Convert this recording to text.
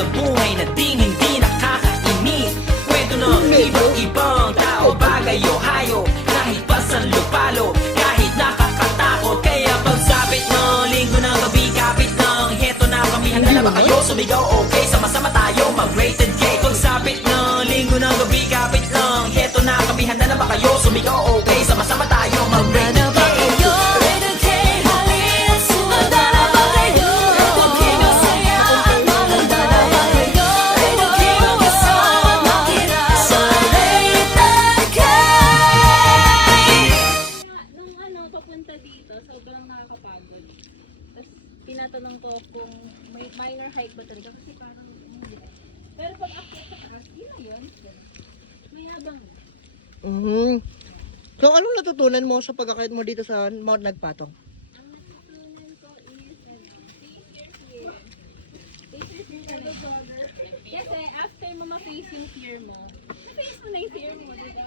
sa buhay na hindi nakakainip. Kwento ng iba't ibang tao, bagay o hayop, kahit pa sa lupalo, kahit nakakatakot. Kaya pagsapit ng linggo ng gabi, kapit ng heto na kami. Handa na ba kayo? Sumigaw okay, sama-sama tayo mag-rated gay. Pagsapit ng linggo ng gabi, kapit ng heto na kami. Handa na ba kayo? Sumigaw okay, sama-sama tayo mag-rated gay. Papunta dito, sobrang nakakapagod. Tapos tinatanong ko kung may minor hike ba talaga kasi parang hindi. Pero pag akyat sa taas, yun na yun. Mayabang. So, anong natutunan mo sa pagkakayat mo dito sa Mount Nagpatong? Ang natutunan ko is, kasi after mo ma-face yung fear mo, na-face mo na yung fear mo, diba?